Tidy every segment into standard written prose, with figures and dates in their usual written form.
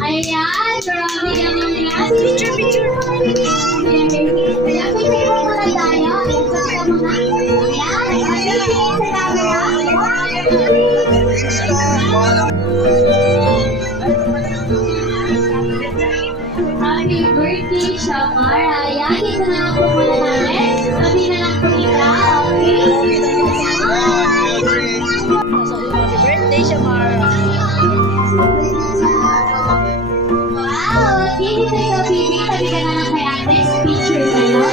Ayan, grabe naman yan. Picture, picture. Ayan, picture mo muna tayo. Ayan, muna. Ayan, sa camera. Happy birthday, Shamara. Ayan, dito na lang po muna natin. Sabi na lang po ikaw, okay? Happy birthday, Shamara. Hindi na ikaw, baby. Sabi ka na lang kay ate. Picture na yun.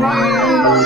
Wow!